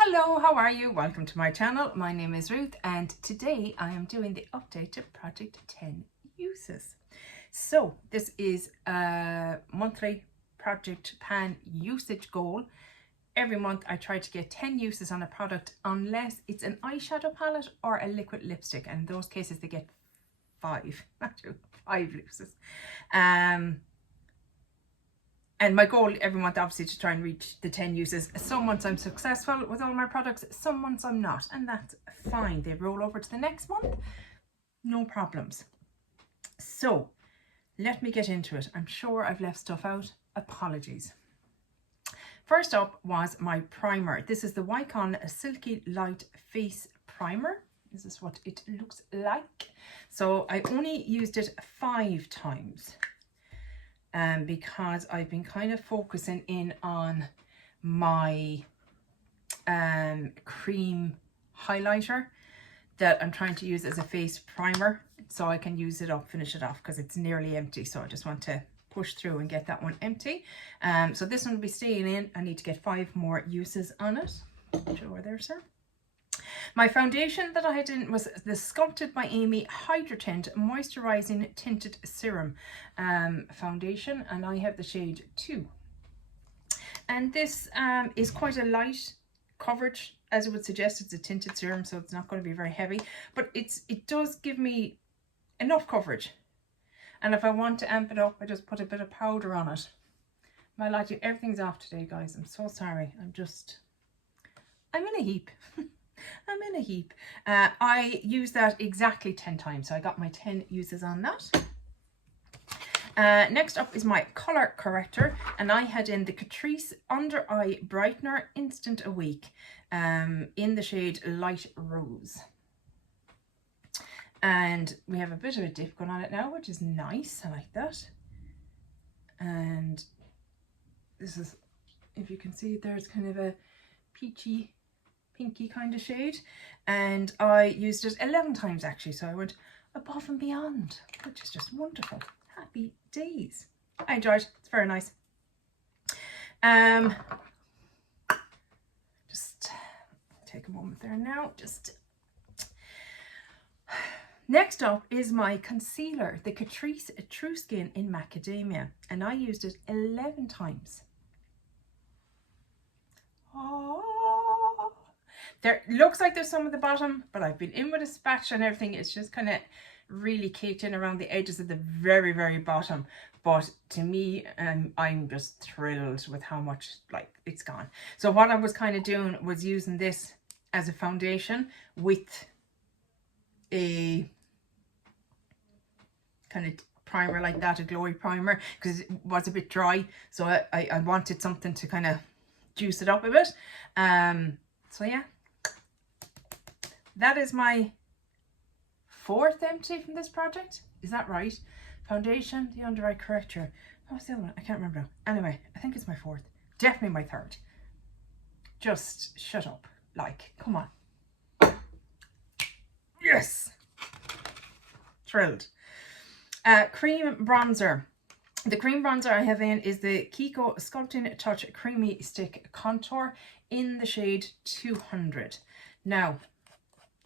Hello, how are you? Welcome to my channel. My name is Ruth and today I am doing the update to Project 10 Uses. So this is a monthly Project Pan usage goal. Every month I try to get 10 uses on a product unless it's an eyeshadow palette or a liquid lipstick, and in those cases they get 5, actually 5 uses. And my goal every month, obviously, to try and reach the 10 uses. Some months I'm successful with all my products, some months I'm not, and that's fine. They roll over to the next month, no problems. So let me get into it. I'm sure I've left stuff out. Apologies. First up was my primer. This is the Wycon Silky Light Face Primer. This is what it looks like. So I only used it 5 times. Because I've been kind of focusing in on my cream highlighter that I'm trying to use as a face primer, so I can use it up, finish it off, because it's nearly empty. So I just want to push through and get that one empty. So this one will be staying in. I need to get 5 more uses on it. Sure there, sir. My foundation that I had in was the Sculpted by Amy Hydra Tint Moisturizing Tinted Serum foundation, and I have the shade 2. And this is quite a light coverage, as it would suggest. It's a tinted serum, so it's not going to be very heavy, but it does give me enough coverage. And if I want to amp it up, I just put a bit of powder on it. My lighting, everything's off today, guys. I'm so sorry. I'm in a heap. I'm in a heap. I used that exactly 10 times, so I got my 10 uses on that. Next up is my colour corrector, and I had in the Catrice Under Eye Brightener Instant Awake in the shade Light Rose. And we have a bit of a dip going on it now, which is nice. I like that. And this is, if you can see it there, it's kind of a peachy pinky kind of shade, and I used it 11 times actually, so I went above and beyond, which is just wonderful. Happy days. I enjoyed it. It's very nice. Just take a moment there now. Next up is my concealer, the Catrice True Skin in Macadamia, and I used it 11 times. Oh, there looks like there's some at the bottom, but I've been in with a spatula and everything. It's just kind of really caked in around the edges at the very, very bottom. But to me, I'm just thrilled with how much it's gone. So what I was kind of doing was using this as a foundation with a kind of primer like that, a glowy primer, because it was a bit dry. So I wanted something to kind of juice it up a bit. So yeah, that is my 4th empty from this project. Is that right? Foundation, the under eye corrector. What was the other one? I can't remember now. Anyway, I think it's my 4th. Definitely my 3rd. Just shut up. Come on. Yes! Thrilled. Cream bronzer. The cream bronzer I have in is the Kiko Sculpting Touch Creamy Stick Contour in the shade 200. Now,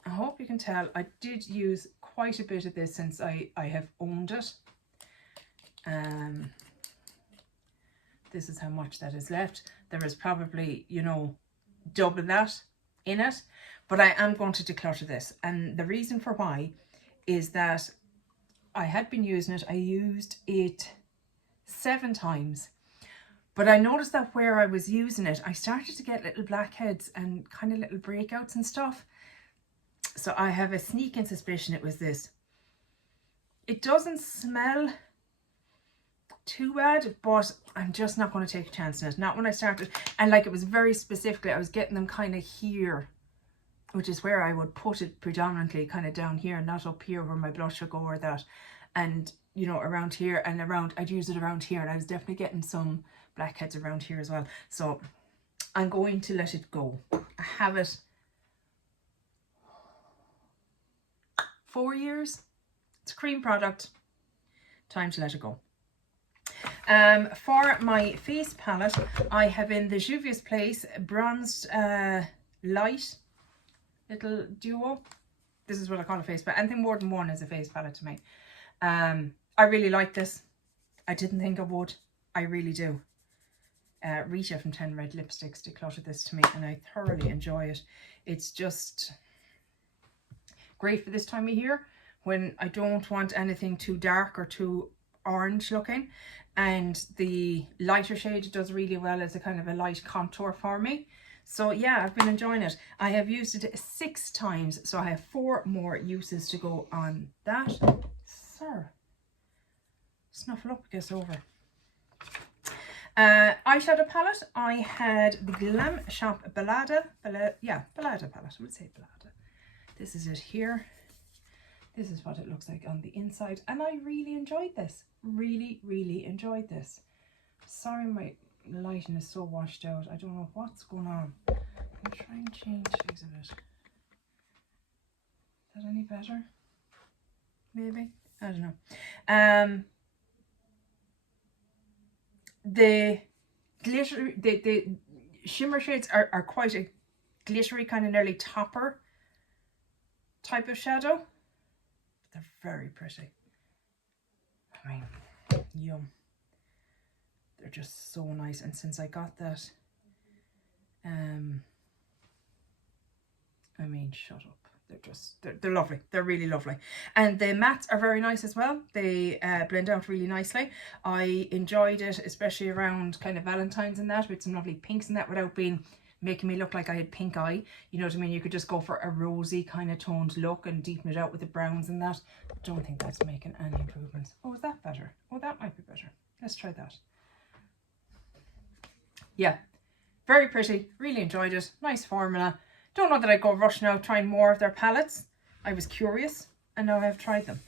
I hope you can tell I did use quite a bit of this since I have owned it. This is how much that is left. There is probably, double that in it, but I am going to declutter this. And the reason for why is that I had been using it. I used it 7 times, but I noticed that where I was using it, I started to get little blackheads and kind of little breakouts and stuff. So I have a sneaking suspicion it was this. It doesn't smell too bad, but I'm just not going to take a chance on it. Not when I started. And it was very specifically, I was getting them kind of here, which is where I would put it predominantly, kind of down here, not up here where my blush would go or that. And around here and around, I'd use it around here, and I was definitely getting some blackheads around here as well. So I'm going to let it go. I have it 4 years. It's a cream product. Time to let it go. For my face palette, I have in the Juvia's Place Bronzed light little duo. This is what I call a face palette. Anything more than one is a face palette to me. I really like this. I didn't think I would. I really do. Rita from 10 Red Lipsticks decluttered this to me and I thoroughly enjoy it. It's just great for this time of year when I don't want anything too dark or too orange looking, and the lighter shade does really well as a kind of a light contour for me. So yeah, I've been enjoying it. I have used it 6 times, so I have 4 more uses to go on that. Sir, snuffle up, gets over. Eyeshadow palette, I had the Glam Shop Ballada palette. I would say Ballada. This is it here. This is what it looks like on the inside, and I really enjoyed this. Really enjoyed this. Sorry my lighting is so washed out. I don't know what's going on. I'll try and change things a bit. Is that any better? Maybe? I don't know. The glitter, the shimmer shades are quite a glittery, kind of nearly topper type of shadow. They're very pretty. I mean, yum. They're just so nice. And since I got that, I mean, shut up. They're lovely. They're really lovely. And the mattes are very nice as well. They blend out really nicely. I enjoyed it, especially around kind of Valentine's and that, with some lovely pinks and that, without making me look like I had pink eye. You know what I mean? You could just go for a rosy kind of toned look and deepen it out with the browns and that. I don't think that's making any improvements. Oh, is that better? Oh, that might be better. Let's try that. Yeah, very pretty. Really enjoyed it. Nice formula. Don't know that I'd go rushing out trying more of their palettes. I was curious and now I've tried them.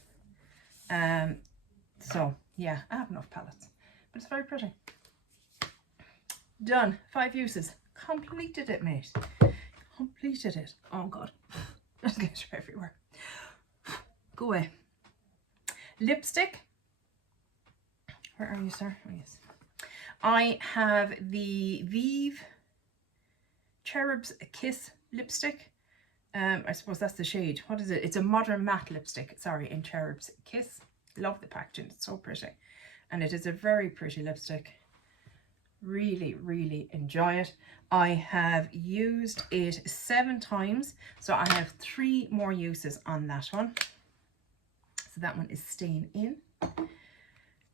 So yeah, I have enough palettes, but it's very pretty. Done. 5 uses. Completed it, mate. Completed it. Oh God, there's glitter everywhere. Go away. Lipstick. Where are you, sir? Oh yes. I have the Vive Cherub's Kiss lipstick. I suppose that's the shade. What is it? It's a modern matte lipstick, sorry, in Cherub's Kiss. Love the packaging, it's so pretty. And it is a very pretty lipstick. Really enjoy it. I have used it 7 times, so I have 3 more uses on that one. So that one is staying in.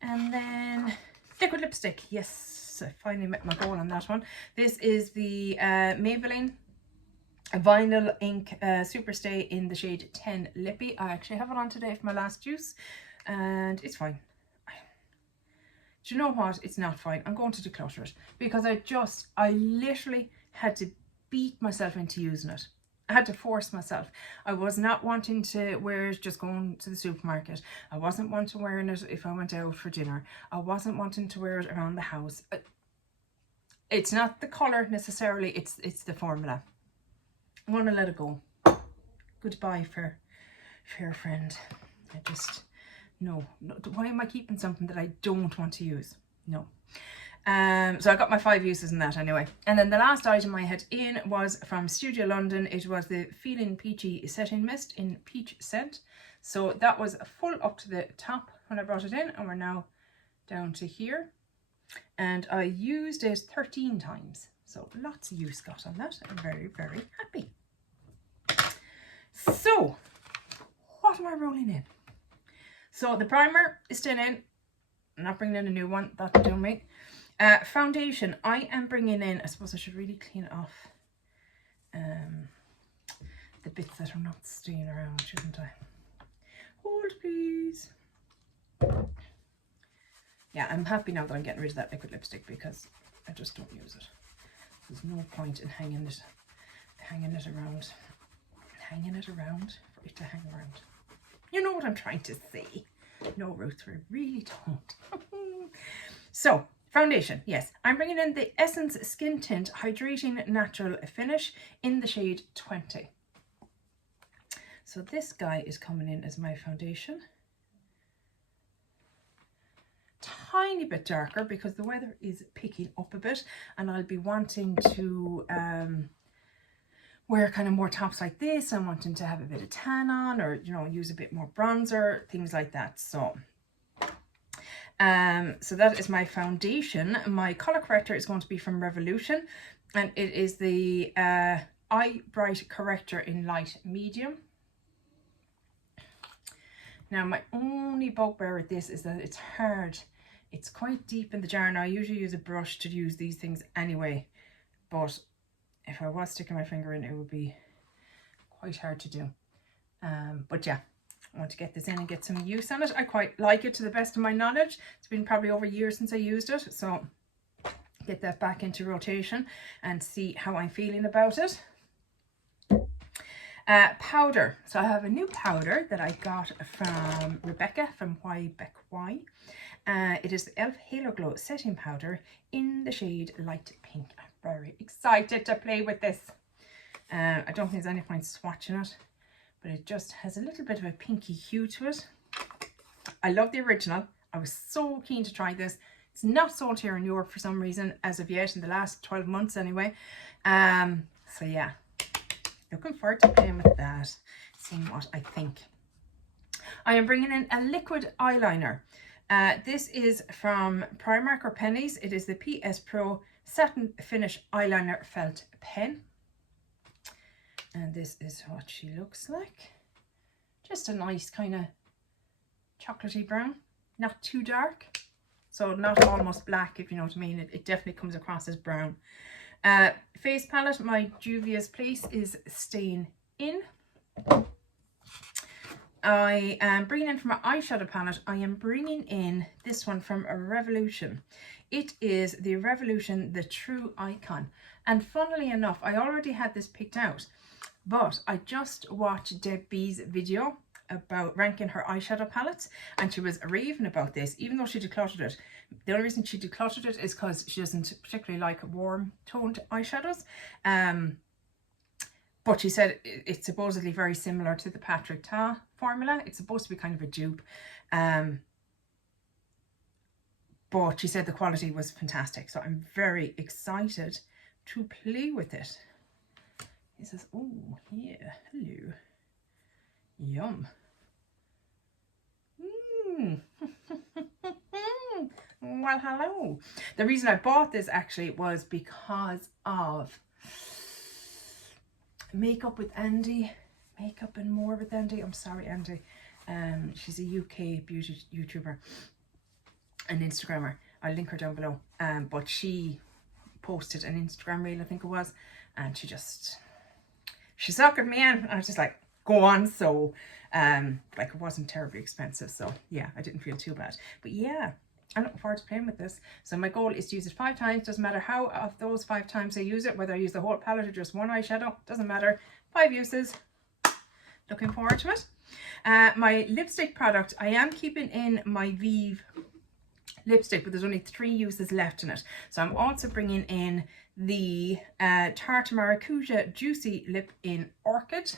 And then liquid lipstick. Yes, I finally met my goal on that one. This is the Maybelline Vinyl Ink Superstay in the shade 10 Lippy. I actually have it on today for my last use and it's fine. Do you know what? It's not fine. I'm going to declutter it because I literally had to beat myself into using it. I had to force myself. I was not wanting to wear it just going to the supermarket. I wasn't wanting wearing it if I went out for dinner. I wasn't wanting to wear it around the house. It's not the colour necessarily, it's the formula. I'm going to let it go. Goodbye, fair friend. I just, no. Why am I keeping something that I don't want to use? No. So I got my 5 uses in that anyway. And then the last item I had in was from Studio London. It was the Feeling Peachy Setting Mist in Peach Scent. So that was full up to the top when I brought it in, and we're now down to here. And I used it 13 times. So lots of use got on that. I'm very happy. So what am I rolling in? So the primer is still in. I'm not bringing in a new one. That'll do me. Foundation, I am bringing in, I suppose I should really clean it off the bits that are not staying around, shouldn't I? Hold please. Yeah, I'm happy now that I'm getting rid of that liquid lipstick because I just don't use it. There's no point in hanging it around for it to hang around. You know what I'm trying to say. No, Ruth, we really don't. So, foundation, yes. I'm bringing in the Essence Skin Tint Hydrating Natural Finish in the shade 20. So this guy is coming in as my foundation. Tiny bit darker because the weather is picking up a bit and I'll be wanting to wear kind of more tops like this. I'm wanting to have a bit of tan on, or, you know, use a bit more bronzer, things like that. So so that is my foundation. My color corrector is going to be from Revolution, and it is the Eye Bright Corrector in light medium. Now, my only bugbear with this is that it's hard. It's quite deep in the jar. Now, I usually use a brush to use these things anyway, but if I was sticking my finger in, it would be quite hard to do. But yeah, I want to get this in and get some use on it. I quite like it, to the best of my knowledge. It's been probably over a year since I used it, so get that back into rotation and see how I'm feeling about it. Powder. So I have a new powder that I got from Rebecca from Why Beck Why. It is the e.l.f. Halo Glow Setting Powder in the shade Light Pink. I'm very excited to play with this. I don't think there's any point swatching it, but it just has a little bit of a pinky hue to it. I love the original. I was so keen to try this. It's not sold here in Europe for some reason as of yet, in the last 12 months anyway. So yeah, looking forward to playing with that, seeing what I think. I am bringing in a liquid eyeliner. This is from Primark or Pennies. It is the PS Pro Satin Finish Eyeliner Felt Pen. And this is what she looks like. Just a nice kind of chocolatey brown, not too dark. So not almost black, if you know what I mean. It definitely comes across as brown. Face palette, my Juvia's Place is Staying In. I am bringing in, for my eyeshadow palette, I am bringing in this one from Revolution. It is the Revolution The True Icon. And funnily enough, I already had this picked out, but I just watched Deb B's video about ranking her eyeshadow palettes, and she was raving about this, even though she decluttered it. The only reason she decluttered it is because she doesn't particularly like warm toned eyeshadows. But she said it's supposedly very similar to the Patrick Ta formula. It's supposed to be kind of a dupe. But she said the quality was fantastic. So I'm very excited to play with it. He says, oh, yeah, hello. Yum. Well, hello. The reason I bought this actually was because of Makeup with Andie. Makeup and More with Andie. I'm sorry, Andie. She's a UK beauty YouTuber and Instagrammer. I'll link her down below. But she posted an Instagram reel, I think it was, and she suckered me in. I was just like, go on. So like, it wasn't terribly expensive, so yeah, I didn't feel too bad. But yeah, I'm looking forward to playing with this. So my goal is to use it 5 times. Doesn't matter how of those 5 times I use it, whether I use the whole palette or just one eyeshadow, doesn't matter. 5 uses. Looking forward to it. My lipstick product, I am keeping in my Vive lipstick, but there's only 3 uses left in it. So I'm also bringing in the Tarte Maracuja Juicy Lip in Orchid.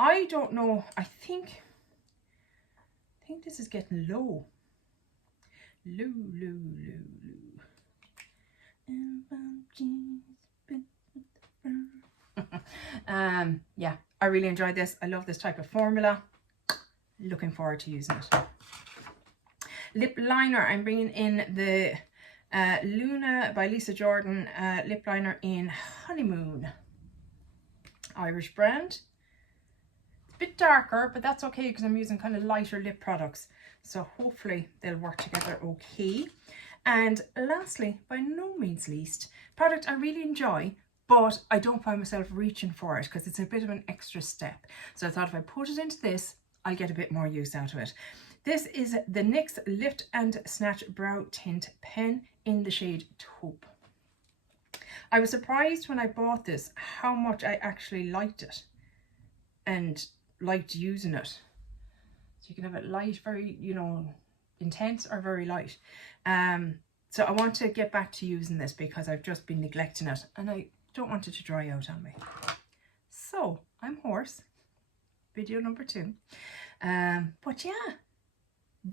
I don't know, I think this is getting low. Low. Yeah, I really enjoyed this. I love this type of formula. Looking forward to using it. Lip liner, I'm bringing in the Luna by Lisa Jordan lip liner in Honeymoon. Irish brand. Bit darker, but that's okay because I'm using kind of lighter lip products, so hopefully they'll work together okay. And lastly, by no means least, product I really enjoy, but I don't find myself reaching for it because it's a bit of an extra step. So I thought if I put it into this, I'll get a bit more use out of it. This is the NYX Lift and Snatch Brow Tint Pen in the shade Taupe. I was surprised when I bought this how much I actually liked it and liked using it. So you can have it light, very, you know, intense, or very light. So I want to get back to using this because I've just been neglecting it and I don't want it to dry out on me. So I'm hoarse. Video number 2. But yeah,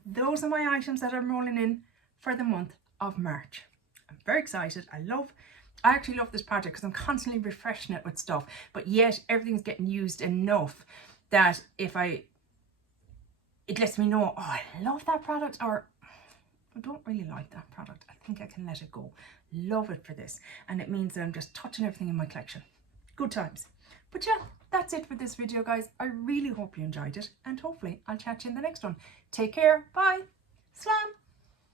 those are my items that I'm rolling in for the month of March. I'm very excited. I love I actually love this project because I'm constantly refreshing it with stuff, but yet everything's getting used enough that it lets me know, oh, I love that product, or I don't really like that product. I think I can let it go. Love it for this. And it means that I'm just touching everything in my collection. Good times. But yeah, that's it for this video, guys. I really hope you enjoyed it, and hopefully I'll chat to you in the next one. Take care. Bye. Slán.